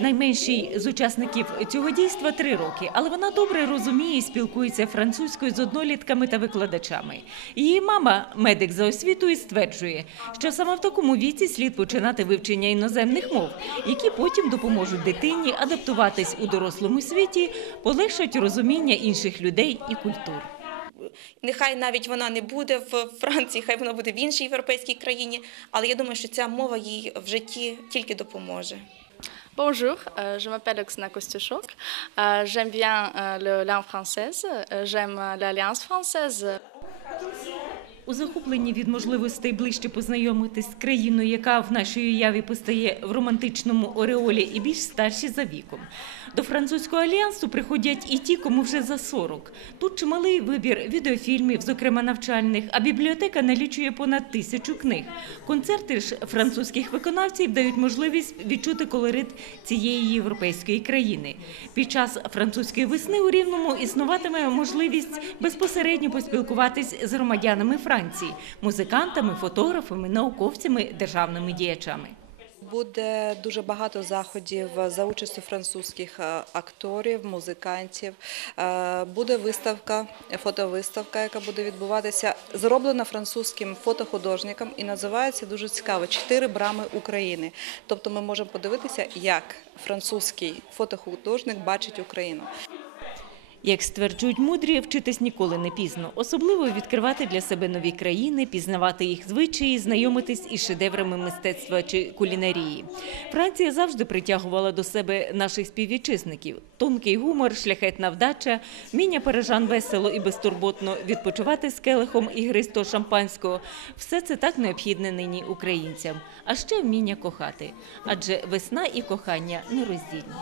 Найменшій з учасників цього дійства три роки, але вона добре розуміє і спілкується французькою з однолітками та викладачами. Її мама, медик за освітою, стверджує, що саме в такому віці слід починати вивчення іноземних мов, які потім допоможуть дитині адаптуватись у дорослому світі, полегшать розуміння інших людей і культур. Нехай навіть вона не буде в Франції, хай вона буде в іншій європейській країні, але я думаю, що ця мова їй в житті тільки допоможе. Bonjour, euh, je m'appelle Oksana Kostyushok. Euh, j'aime bien euh, le langue française. J'aime l'Alliance française. У захопленні від можливостей ближче познайомитись з країною, яка в нашій уяві постає в романтичному ореолі і більш старші за віком. До французького альянсу приходять і ті, кому вже за 40. Тут чималий вибір відеофільмів, зокрема навчальних, а бібліотека налічує понад тисячу книг. Концерти ж французьких виконавців дають можливість відчути колорит цієї європейської країни. Під час французької весни у Рівному існуватиме можливість безпосередньо поспілкуватись з громадянами Франції, музикантами, фотографами, науковцями, державними діячами. Буде дуже багато заходів за участю французьких е, акторів, музикантів. Е, Буде виставка, фотовиставка, яка буде відбуватися, зроблена французьким фотохудожником і називається дуже цікаво Чотири брами України. Тобто ми можемо подивитися, як французький фотохудожник бачить Україну. Як стверджують мудрі, вчитись ніколи не пізно, особливо відкривати для себе нові країни, пізнавати їх звичаї, знайомитись із шедеврами мистецтва чи кулінарії. Франція завжди притягувала до себе наших співвітчизників. Тонкий гумор, шляхетна вдача, вміння парижан весело і безтурботно відпочивати з келихом ігристого шампанського. Все це так необхідне нині українцям. А ще вміння кохати, адже весна і кохання нероздільні.